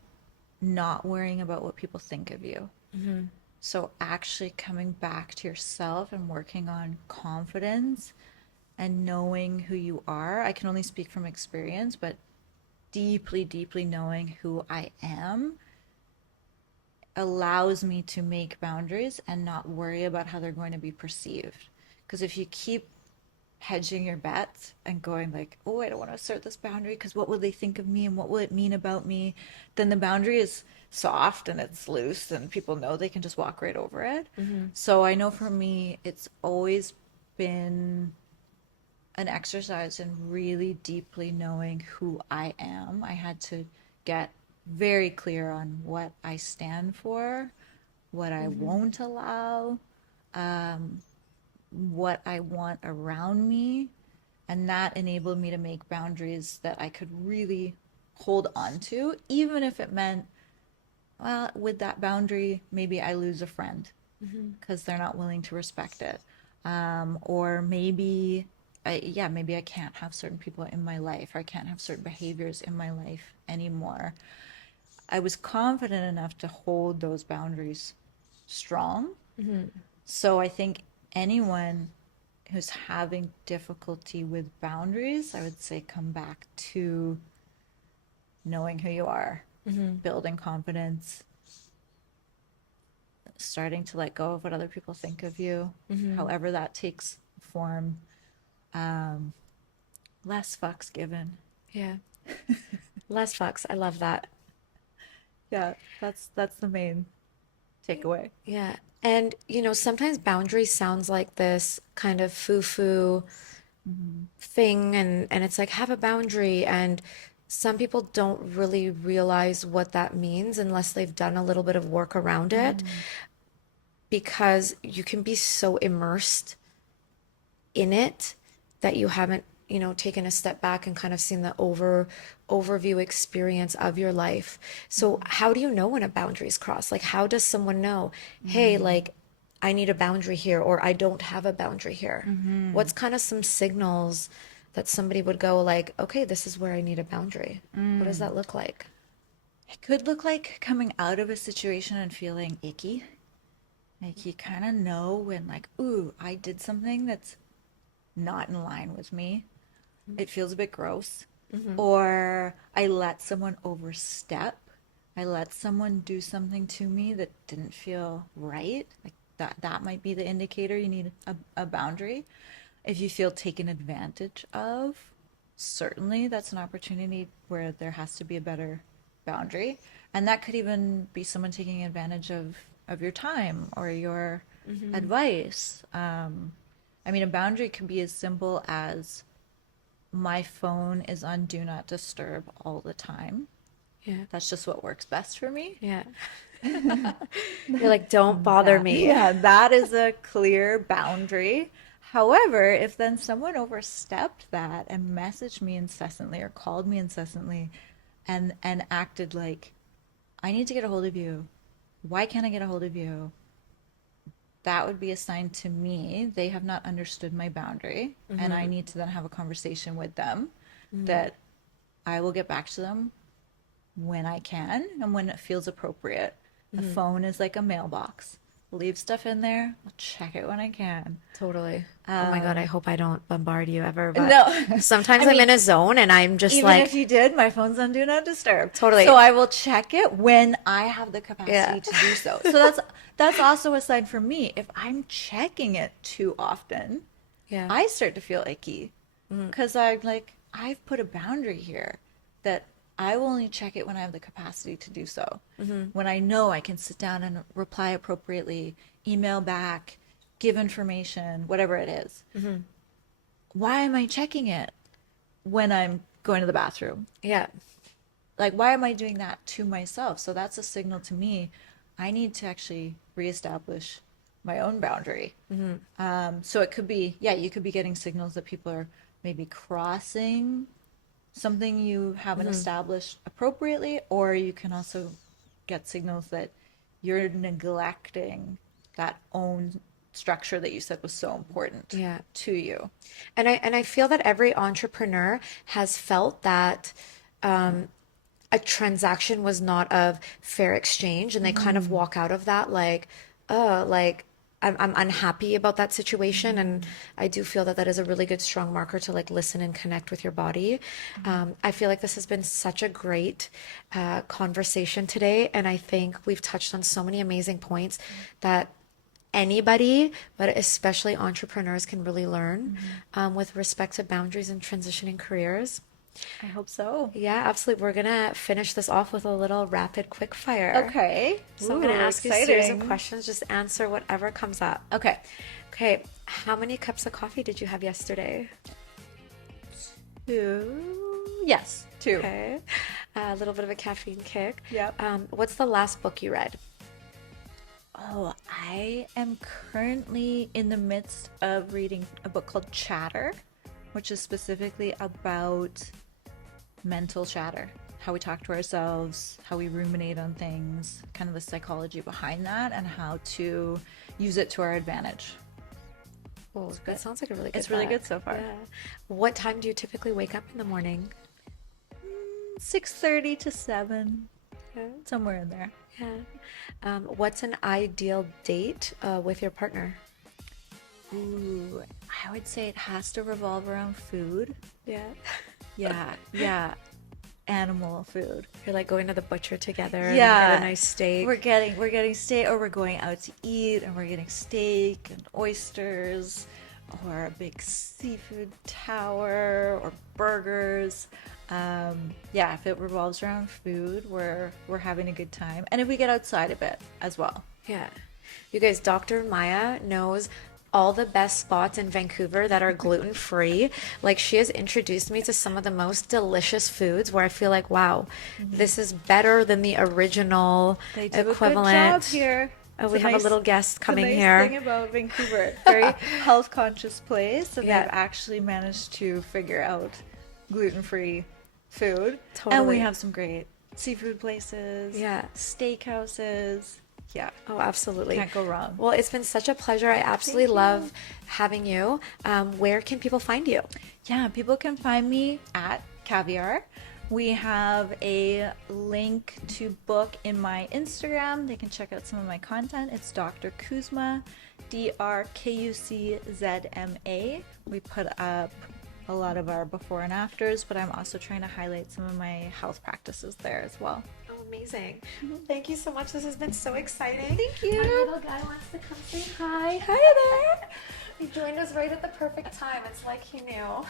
not worrying about what people think of you. Hmm. So actually coming back to yourself and working on confidence and knowing who you are. I can only speak from experience, but deeply, deeply knowing who I am allows me to make boundaries and not worry about how they're going to be perceived. Because if you keep hedging your bets and going like, oh, I don't want to assert this boundary because what will they think of me and what will it mean about me? Then the boundary is soft and it's loose and people know they can just walk right over it. Hmm. So I know for me, it's always been an exercise in really deeply knowing who I am. I had to get very clear on what I stand for, what I Hmm. won't allow, um, what I want around me. And that enabled me to make boundaries that I could really hold on to, even if it meant, well, with that boundary, maybe I lose a friend Hmm. because they're not willing to respect it. Or maybe, yeah, maybe I can't have certain people in my life, or I can't have certain behaviors in my life anymore. I was confident enough to hold those boundaries strong. Hmm. So I think anyone who's having difficulty with boundaries, I would say come back to knowing who you are, Hmm. building confidence, starting to let go of what other people think of you, Hmm. however that takes form. Um, Less fucks given. Yeah. Less fucks. I love that. Yeah, that's the main takeaway. Yeah. And, sometimes boundaries sounds like this kind of foo-foo Mm-hmm. thing, and it's like have a boundary, and some people don't really realize what that means unless they've done a little bit of work around it, Mm-hmm. because you can be so immersed in it that you haven't taken a step back and kind of seen the overview experience of your life. So how do you know when a boundary is crossed? Like, how does someone know, hey, like, I need a boundary here, or I don't have a boundary here? What's kind of some signals that somebody would go like, okay, this is where I need a boundary? What does that look like? It could look like coming out of a situation and feeling icky. Like you kind of know when, like, ooh, I did something that's not in line with me. It feels a bit gross. Or I let someone overstep. I let someone do something to me that didn't feel right. Like that might be the indicator you need a boundary. If you feel taken advantage of, certainly that's an opportunity where there has to be a better boundary. And that could even be someone taking advantage of your time or your advice. I mean, a boundary can be as simple as my phone is on do not disturb all the time. Yeah. That's just what works best for me. Yeah. You're like, don't bother me. Yeah, that is a clear boundary. However, if then someone overstepped that and messaged me incessantly or called me incessantly and acted like, I need to get a hold of you. Why can't I get a hold of you? That would be a sign to me they have not understood my boundary, and I need to then have a conversation with them that I will get back to them when I can and when it feels appropriate. The phone is like a mailbox. Leave stuff in there. I'll check it when I can. Totally. Oh my God, I hope I don't bombard you ever, but No, sometimes I I'm mean, in a zone and I'm just even like, if you did, my phone's on do not disturb. totally. So I will check it when I have the Yeah. capacity to do so. So that's also a sign for me. If I'm checking it too often, Yeah. I start to feel icky because I'm like, I've put a boundary here that I will only check it when I have the capacity to do so. When I know I can sit down and reply appropriately, email back, give information, whatever it is. Why am I checking it when I'm going to the bathroom? Yeah. Like, why am I doing that to myself? So that's a signal to me. I need to actually reestablish my own boundary. So it could be, yeah, you could be getting signals that people are maybe crossing something you haven't established appropriately, or you can also get signals that you're neglecting that own structure that you said was so important Yeah. to you. And I feel that every entrepreneur has felt that a transaction was not of fair exchange, and they kind of walk out of that like, oh, like I'm unhappy about that situation. And I do feel that that is a really good strong marker to like listen and connect with your body. I feel like this has been such a great conversation today, and I think we've touched on so many amazing points that anybody, but especially entrepreneurs, can really learn with respect to boundaries and transitioning careers. I hope so. Yeah, absolutely. We're gonna finish this off with a little rapid quick fire. Okay. So I'm Ooh, gonna ask you a series of exciting. questions. Just answer whatever comes up. Okay. Okay. How many cups of coffee did you have yesterday? Two. Yes, two. Okay. A little bit of a caffeine kick. Yep. What's the last book you read? Oh, I am currently in the midst of reading a book called Chatter, which is specifically about mental chatter, how we talk to ourselves, how we ruminate on things, kind of the psychology behind that, and how to use it to our advantage. Oh, that sounds like a really good It's really book. good so far. Yeah. What time do you typically wake up in the morning? 6:30 to 7, Yeah. somewhere in there. Yeah. What's an ideal date with your partner? Ooh, I would say it has to revolve around food. Yeah. Yeah, yeah. Animal food. You're like going to the butcher together and Yeah, get a nice steak. we're getting steak, or we're going out to eat and we're getting steak and oysters, or a big seafood tower, or burgers. Yeah, if it revolves around food, we're having a good time, and if we get outside a bit as well. Yeah. You guys, Dr. Maya knows all the best spots in Vancouver that are gluten free. Like, she has introduced me to some of the most delicious foods where I feel like, wow, this is better than the original They do a good equivalent. job here. Oh, It's we a have a nice, little guest it's a coming nice here. thing about Vancouver. Very health conscious place, and Yeah. they've actually managed to figure out gluten-free food. And we Totally. have some great seafood places, Yeah. steakhouses. Yeah, Oh, absolutely. can't go wrong. Well, it's been such a pleasure. I absolutely Thank you. love having you. Where can people find you? Yeah, people can find me at Caviar. We have a link to book in my Instagram. They can check out some of my content. It's Dr. Kuczma, DrKuczma. We put up a lot of our before and afters, but I'm also trying to highlight some of my health practices there as well. Oh, amazing. Thank you so much. This has been so exciting. Thank you. My little guy wants to come say hi. Hi there. He joined us right at the perfect time. It's like he knew.